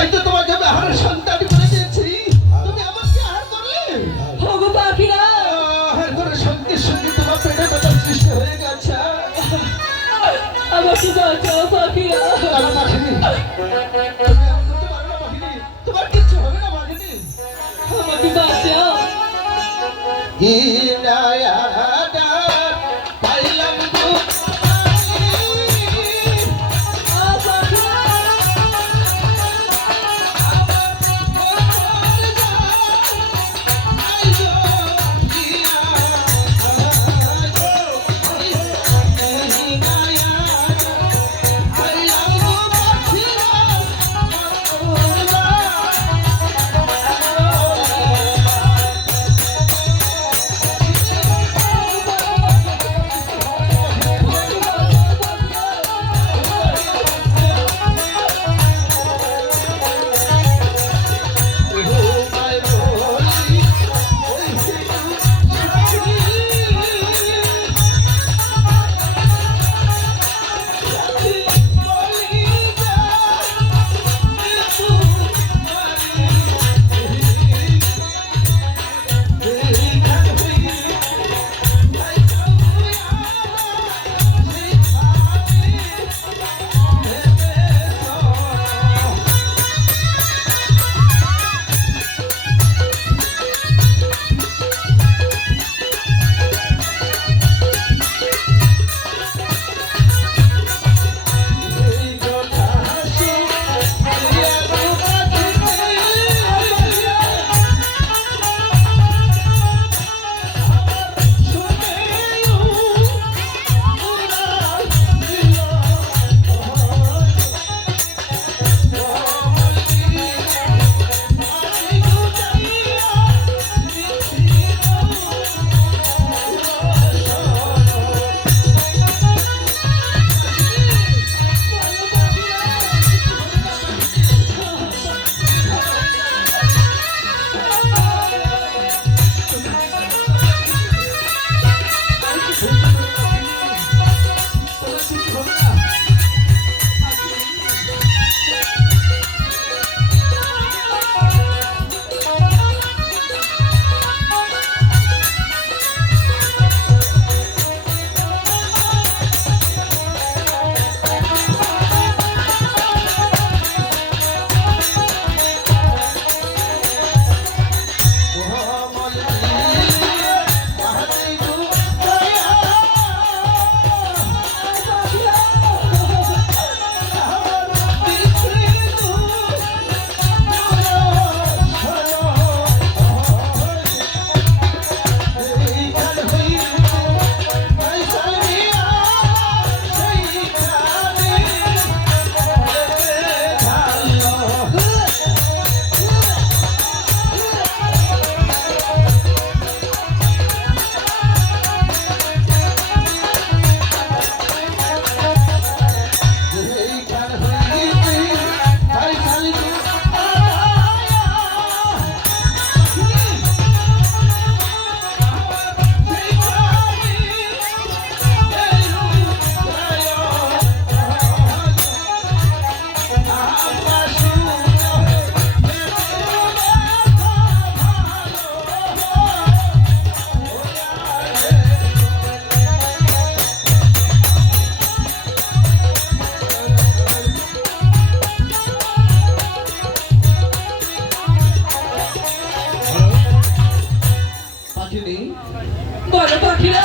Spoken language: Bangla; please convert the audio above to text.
তাই তো তোমাকে আমি আহারের সন্তান করে দিয়েছি, তুমি আমাকে আহার করলে। ওগো পাখিরা, আহার করে সঙ্গে সঙ্গে তোমার পেটে ব্যথা সৃষ্টি হয়ে গেছে। আমাকে বাঁচাও পাখিরা। আরে মাখিনি, তুমি এমন করতে পারো না মাখিনি, তোমার কিচ্ছু হবে না মাখিনি। আমাকে বাঁচাও। ইনায়াটা পাইলাম গো বলো পাখিরা।